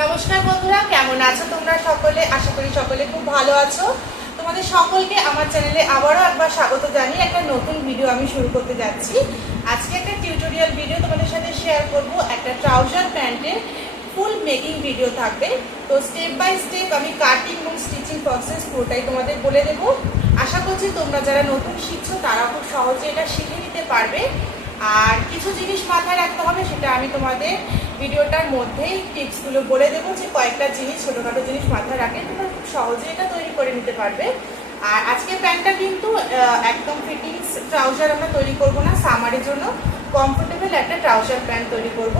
নমস্কার বন্ধুরা, কেমন আছো তোমরা সকলে? আশা করি সকলে খুব ভালো আছো। তোমাদের সকলকে আমার চ্যানেলে আবারও একবার স্বাগত জানিয়ে একটা নতুন ভিডিও আমি শুরু করতে যাচ্ছি। আজকে একটা টিউটোরিয়াল ভিডিও তোমাদের সাথে শেয়ার করব। একটা ট্রাউজার প্যান্টের ফুল মেকিং ভিডিও থাকবে। তো স্টেপ বাই স্টেপ আমি কাটিং এবং স্টিচিং প্রসেস পুরোটাই তোমাদের বলে দেবো। আশা করছি তোমরা যারা নতুন শিখছো তারা খুব সহজে এটা শিখে নিতে পারবে। আর কিছু জিনিস মাথায় রাখতে হবে, সেটা আমি তোমাদের ভিডিওটার মধ্যেই টিপসগুলো বলে দেবো যে কয়েকটা জিনিস, ছোটোখাটো জিনিস মাথায় রাখে তোমরা খুব সহজে এটা তৈরি করে নিতে পারবে। আর আজকে প্যান্টটা কিন্তু একদম ফিটিংস ট্রাউজার আমরা তৈরি করব না, সামারের জন্য। কমফোর্টেবল একটা ট্রাউজার প্যান্ট তৈরি করব।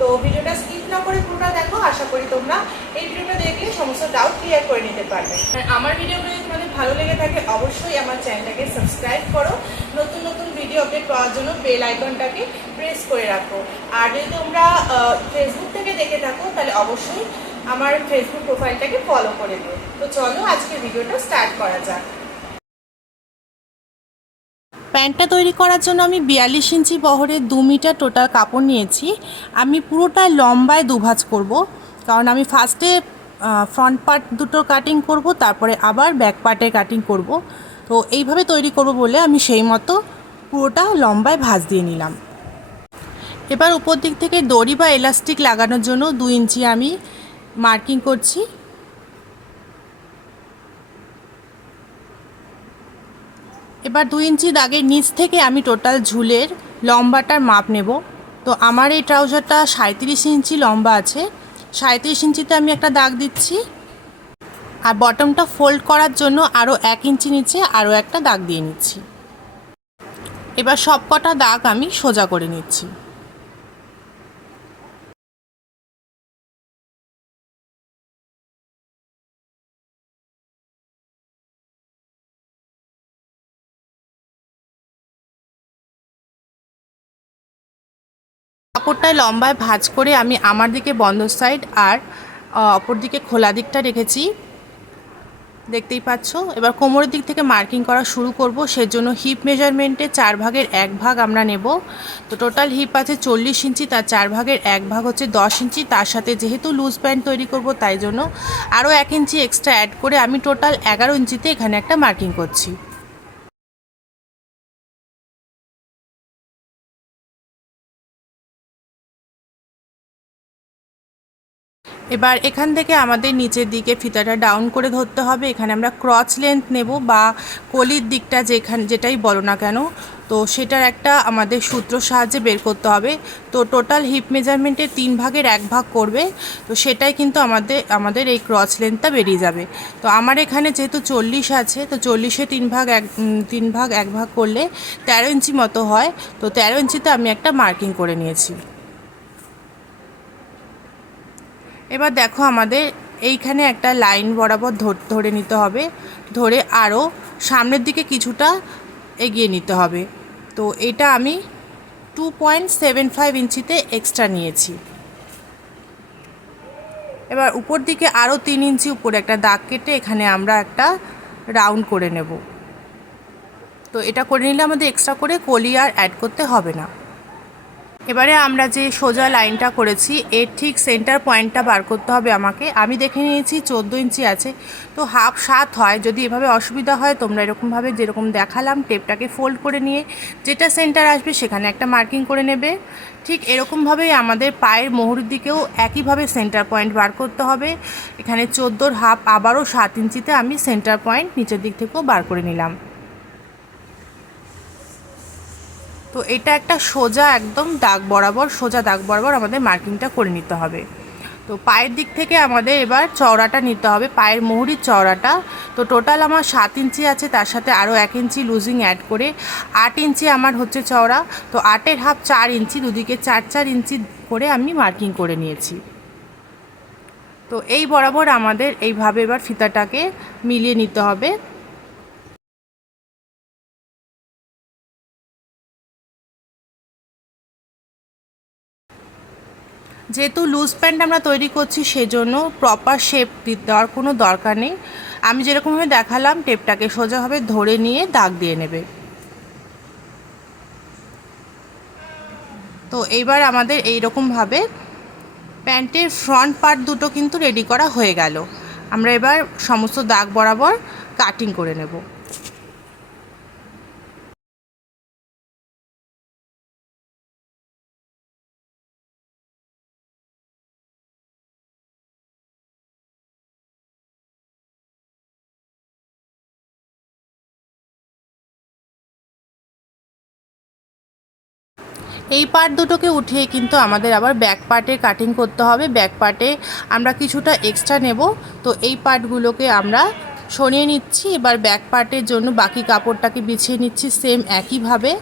তো ভিডিওটা স্কিপ না করে পুরোটা দেখো, আশা করি তোমরা এই ভিডিওটা দেখলে সমস্ত ডাউট ক্লিয়ার করে নিতে পারবে। আমার ভিডিওগুলো যদি তোমাদের ভালো লেগে থাকে, অবশ্যই আমার চ্যানেলটাকে সাবস্ক্রাইব করো। নতুন নতুন ভিডিও আপডেট পাওয়ার জন্য বেল আইকনটাকে প্রেস করে রাখো। আর যদি তোমরা ফেসবুক থেকে দেখে থাকো, তাহলে অবশ্যই আমার ফেসবুক প্রোফাইলটাকে ফলো করে দিও। তো চলো আজকে ভিডিওটা স্টার্ট করা যাক। প্যান্টটা তৈরি করার জন্য আমি বিয়াল্লিশ ইঞ্চি বহরের দু মিটার টোটাল কাপড় নিয়েছি। আমি পুরোটা লম্বায় দুভাজ করব, কারণ আমি ফার্স্টে ফ্রন্ট পার্ট দুটো কাটিং করব, তারপরে আবার ব্যাক পার্টে কাটিং করব। তো এইভাবে তৈরি করব বলে আমি সেই মতো পুরোটা লম্বায় ভাঁজ দিয়ে নিলাম। এবার উপর দিক থেকে দড়ি বা এলাস্টিক লাগানোর জন্য দু ইঞ্চি আমি মার্কিং করছি। এবার দু ইঞ্চি দাগের নিচ থেকে আমি টোটাল ঝুলের লম্বাটার মাপ নেব। তো আমার এই ট্রাউজারটা সাঁত্রিশ ইঞ্চি লম্বা আছে। সাঁত্রিশ ইঞ্চিতে আমি একটা দাগ দিচ্ছি। আর বটমটা ফোল্ড করার জন্য আরও এক ইঞ্চি নিচে আরও একটা দাগ দিয়ে নিচ্ছি। এবার সব কটা দাগ আমি সোজা করে নিচ্ছি। কাপড়টায় লম্বায় ভাঁজ করে আমি আমার দিকে বন্ধ সাইড আর অপর দিকে খোলা দিকটা রেখেছি। দেখতেই পাচ্ছ। এবার কোমরের দিক থেকে মার্কিং করা শুরু করব। সেজন্য হিপ মেজারমেন্টে চার ভাগের এক ভাগ আমরা নেব। তো টোটাল হিপ আছে চল্লিশ ইঞ্চি, তার চার ভাগের এক ভাগ হচ্ছে দশ ইঞ্চি। তার সাথে যেহেতু লুজ প্যান্ট তৈরি করব, তাই জন্য আরও এক ইঞ্চি এক্সট্রা অ্যাড করে আমি টোটাল এগারো ইঞ্চিতে এখানে একটা মার্কিং করছি। এবার এখান থেকে আমাদের নিচের দিকে ফিতাটা ডাউন করে ধরতে হবে। এখানে আমরা ক্রচ লেন্থ নেব বা কলির দিকটা যেখান যেটাই বলো না কেন, তো সেটার একটা আমাদের সূত্র সাহায্যে বের করতে হবে। তো টোটাল হিপ মেজারমেন্টে তিন ভাগের এক ভাগ করবে, তো সেটাই কিন্তু আমাদের আমাদের এই ক্রচ লেন্থটা বেরিয়ে যাবে। তো আমার এখানে যেহেতু চল্লিশ আছে, তো চল্লিশে তিন ভাগ এক তিন ভাগ এক ভাগ করলে তেরো ইঞ্চি মতো হয়। তো তেরো ইঞ্চিতে আমি একটা মার্কিং করে নিয়েছি। এবার দেখো আমাদের এইখানে একটা লাইন বরাবর ধরে নিতে হবে। ধরে আরও সামনের দিকে কিছুটা এগিয়ে নিতে হবে। তো এটা আমি টু পয়েন্ট সেভেন ফাইভ ইঞ্চিতে এক্সট্রা নিয়েছি। এবার উপর দিকে আরও তিন ইঞ্চি উপরে একটা দাগ কেটে এখানে আমরা একটা রাউন্ড করে নেব। তো এটা করে নিলে আমাদের এক্সট্রা করে কলি আর অ্যাড করতে হবে না। এবারে আমরা যে সোজা লাইনটা করেছি, এর ঠিক সেন্টার পয়েন্টটা বার করতে হবে আমাকে। আমি দেখে নিয়েছি চোদ্দ ইঞ্চি আছে, তো হাফ সাত হয়। যদি এভাবে অসুবিধা হয়, তোমরা এরকমভাবে যেরকম দেখালাম টেপটাকে ফোল্ড করে নিয়ে যেটা সেন্টার আসবে সেখানে একটা মার্কিং করে নেবে। ঠিক এরকমভাবেই আমাদের পায়ের মোহরের দিকেও একইভাবে সেন্টার পয়েন্ট বার করতে হবে। এখানে চোদ্দোর হাফ আবারও সাত ইঞ্চিতে আমি সেন্টার পয়েন্ট নিচের দিক থেকেও বার করে নিলাম। তো এটা একটা সোজা একদম দাগ বরাবর, সোজা দাগ বরাবর আমাদের মার্কিংটা করে নিতে হবে। তো পায়ের দিক থেকে আমাদের এবার চওড়াটা নিতে হবে, পায়ের মুহুরির চওড়াটা। তো টোটাল আমার সাত ইঞ্চি আছে, তার সাথে আরও এক ইঞ্চি লুজিং অ্যাড করে আট ইঞ্চি আমার হচ্ছে চওড়া। তো আটের হাফ চার ইঞ্চি, দুদিকে চার চার ইঞ্চি করে আমি মার্কিং করে নিয়েছি। তো এই বরাবর আমাদের এইভাবে এবার ফিতাটাকে মিলিয়ে নিতে হবে। যেহেতু লুজ প্যান্ট আমরা তৈরি করছি, সেজন্য প্রপার শেপ দেওয়ার কোনো দরকার নেই। আমি যেরকমভাবে দেখালাম টেপটাকে সোজাভাবে ধরে নিয়ে দাগ দিয়ে নেবে। তো এইবার আমাদের এই রকমভাবে প্যান্টের ফ্রন্ট পার্ট দুটো কিন্তু রেডি করা হয়ে গেল। আমরা এবার সমস্ত দাগ বরাবর কাটিং করে নেব। এই পার্ট দুটোকে উঠিয়ে কিন্তু আমাদের আবার ব্যাক পার্টে কাটিং করতে হবে। ব্যাক পার্টে আমরা কিছুটা এক্সট্রা নেব। তো এই পার্টগুলোকে আমরা সরিয়ে নিচ্ছি। এবার ব্যাক পার্টের জন্য বাকি কাপড়টাকে বিছিয়ে নিচ্ছি সেম একইভাবে।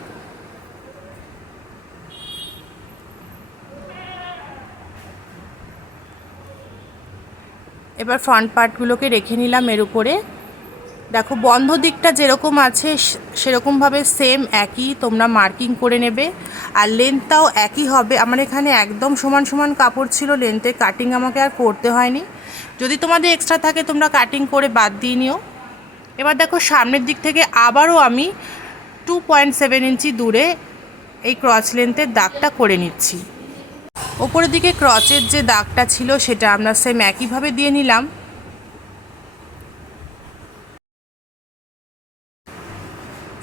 এবার ফ্রন্ট পার্টগুলোকে রেখে নিলাম এর উপরে। দেখো, বন্ধ দিকটা যেরকম আছে সেরকমভাবে সেম একই, তোমরা মার্কিং করে নেবে। আর লেন্থটাও একই হবে। আমার এখানে একদম সমান সমান কাপড় ছিল লেন্থে কাটিং আমাকে আর করতে হয়নি। যদি তোমাদের এক্সট্রা থাকে, তোমরা কাটিং করে বাদ দিয়ে নিও। এবার দেখো, সামনের দিক থেকে আবারও আমি টু পয়েন্ট সেভেন ইঞ্চি দূরে এই ক্রচ লেন্থের দাগটা করে নিচ্ছি। ওপরের দিকে ক্রচের যে দাগটা ছিল, সেটা আমরা সেম একইভাবে দিয়ে নিলাম।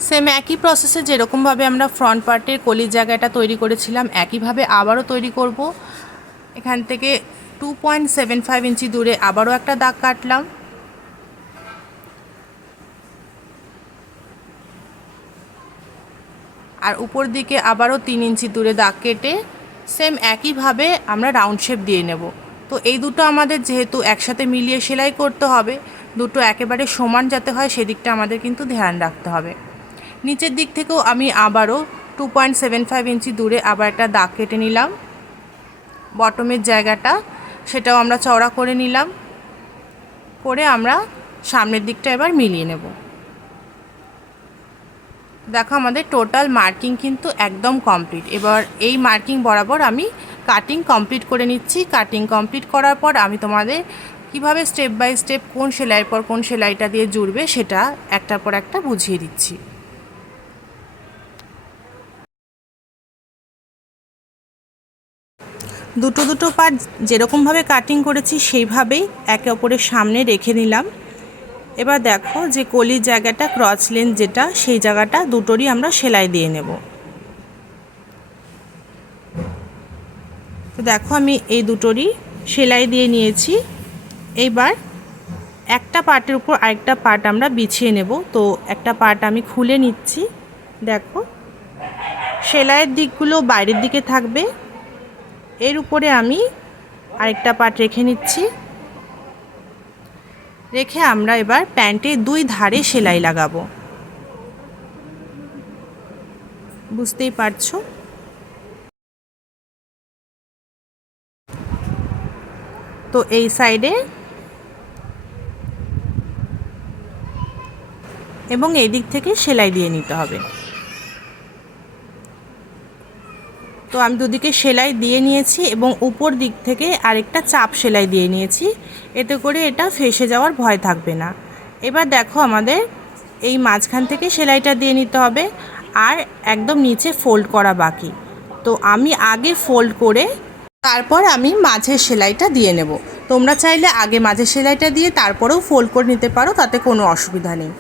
সেম একই প্রসেসে যেরকমভাবে আমরা ফ্রন্ট পার্টের কলির জায়গাটা তৈরি করেছিলাম, একইভাবে আবারও তৈরি করব। এখান থেকে two point seven five inch দূরে আবারও একটা দাগ কাটলাম। আর উপর দিকে আবারও তিন ইঞ্চি দূরে দাগ কেটে সেম একইভাবে আমরা রাউন্ড শেপ দিয়ে নেব। তো এই দুটো আমাদের যেহেতু একসাথে মিলিয়ে সেলাই করতে হবে, দুটো একেবারে সমান যাতে হয় সেদিকটা আমাদের কিন্তু ধ্যান রাখতে হবে। নিচের দিক থেকেও আমি আবারও two point seven five inch দূরে আবার একটা দাগ কেটে নিলাম। বটমের জায়গাটা, সেটাও আমরা চওড়া করে নিলাম। করে আমরা সামনের দিকটা এবার মিলিয়ে নেব। দেখো আমাদের টোটাল মার্কিং কিন্তু একদম কমপ্লিট এবার এই মার্কিং বরাবর আমি কাটিং কমপ্লিট করে নিচ্ছি। কাটিং কমপ্লিট করার পর আমি তোমাদের কীভাবে স্টেপ বাই স্টেপ কোন সেলাইয়ের পর কোন সেলাইটা দিয়ে জুড়বে সেটা একটার পর একটা বুঝিয়ে দিচ্ছি। দুটো দুটো পার্ট যেরকমভাবে কাটিং করেছি, সেইভাবেই একে অপরের সামনে রেখে নিলাম। এবার দেখো যে কলির জায়গাটা ক্রচ লেন যেটা, সেই জায়গাটা দুটোরই আমরা সেলাই দিয়ে নেব। তো দেখো আমি এই দুটোরই সেলাই দিয়ে নিয়েছি। এইবার একটা পার্টের উপর আরেকটা পার্ট আমরা বিছিয়ে নেব। তো একটা পার্ট আমি খুলে নিচ্ছি। দেখো, সেলাইয়ের দিকগুলো বাইরের দিকে থাকবে। এর উপরে আমি আরেকটা পার্ট রেখে নিচ্ছি। রেখে আমরা এবার প্যান্টের দুই ধারে সেলাই লাগাবো। বুঝতেই পারছ? তো এই সাইডে এবং এই দিক থেকে সেলাই দিয়ে নিতে হবে। তো আমি দুদিকে সেলাই দিয়ে নিয়েছি এবং উপর দিক থেকে আরেকটা চাপ সেলাই দিয়ে নিয়েছি। এতে করে এটা ফেসে যাওয়ার ভয় থাকবে না। এবার দেখো আমাদের এই মাঝখান থেকে সেলাইটা দিয়ে নিতে হবে আর একদম নিচে ফোল্ড করা বাকি। তো আমি আগে ফোল্ড করে তারপর আমি মাঝের সেলাইটা দিয়ে নেব। তোমরা চাইলে আগে মাঝের সেলাইটা দিয়ে তারপরেও ফোল্ড করে নিতে পারো, তাতে কোনো অসুবিধা নেই।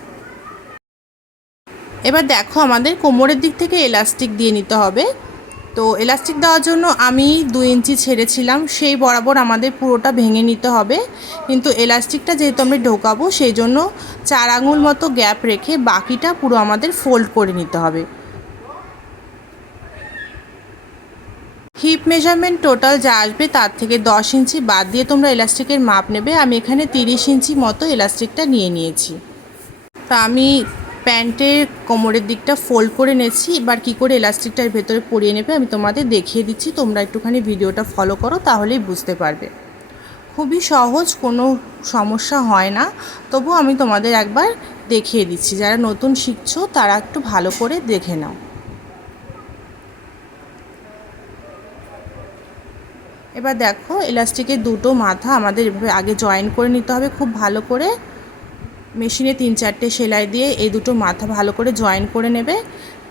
এবার দেখো আমাদের কোমরের দিক থেকে এলাস্টিক দিয়ে নিতে হবে। তো এলাস্টিক দেওয়ার জন্য আমি দু ইঞ্চি ছেড়েছিলাম, সেই বরাবর আমাদের পুরোটা ভেঙে নিতে হবে। কিন্তু এলাস্টিকটা যেহেতু আমরা ঢোকাবো, সেই জন্য চার আঙুল মতো গ্যাপ রেখে বাকিটা পুরো আমাদের ফোল্ড করে নিতে হবে। হিপ মেজারমেন্ট টোটাল যা আসবে তার থেকে দশ ইঞ্চি বাদ দিয়ে তোমরা এলাস্টিকের মাপ নেবে। আমি এখানে তিরিশ ইঞ্চি মতো এলাস্টিকটা নিয়ে নিয়েছি। তা আমি প্যান্টের কোমরের দিকটা ফোল্ড করে নেছি এবার কী করে এলাস্টিকটার ভেতরে পরিয়ে নেবে আমি তোমাদের দেখিয়ে দিচ্ছি। তোমরা একটুখানি ভিডিওটা ফলো করো, তাহলেই বুঝতে পারবে। খুবই সহজ, কোনো সমস্যা হয় না। তবু আমি তোমাদের একবার দেখিয়ে দিচ্ছি। যারা নতুন শিখছো, তারা একটু ভালো করে দেখে নাও। এবার দেখো এলাস্টিকের দুটো মাথা আমাদের এভাবে আগে জয়েন করে নিতে হবে। খুব ভালো করে মেশিনে তিন চারটে সেলাই দিয়ে এই দুটো মাথা ভালো করে জয়েন করে নেবে।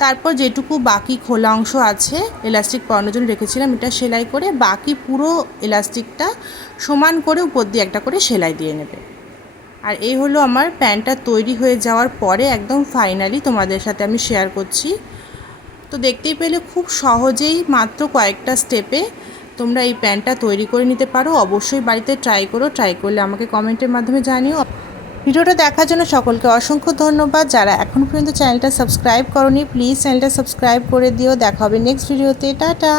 তারপর যেটুকু বাকি খোলা অংশ আছে এলাস্টিক পরানোর জন্য রেখেছিলাম এটা সেলাই করে, বাকি পুরো এলাস্টিকটা সমান করে উপর দিয়ে একটা করে সেলাই দিয়ে নেবে। আর এই হলো আমার প্যান্টটা তৈরি হয়ে যাওয়ার পরে একদম ফাইনালি তোমাদের সাথে আমি শেয়ার করছি। তো দেখতেই পেলে খুব সহজেই মাত্র কয়েকটা স্টেপে তোমরা এই প্যান্টটা তৈরি করে নিতে পারো। অবশ্যই বাড়িতে ট্রাই করো। ট্রাই করলে আমাকে কমেন্টের মাধ্যমে জানিও। ভিডিওটা দেখার জন্য সকলকে অসংখ্য ধন্যবাদ। যারা এখন পর্যন্ত চ্যানেলটা সাবস্ক্রাইব করনি প্লিজ চ্যানেলটা সাবস্ক্রাইব করে দিও। দেখা হবে নেক্সট ভিডিওতে টাটা।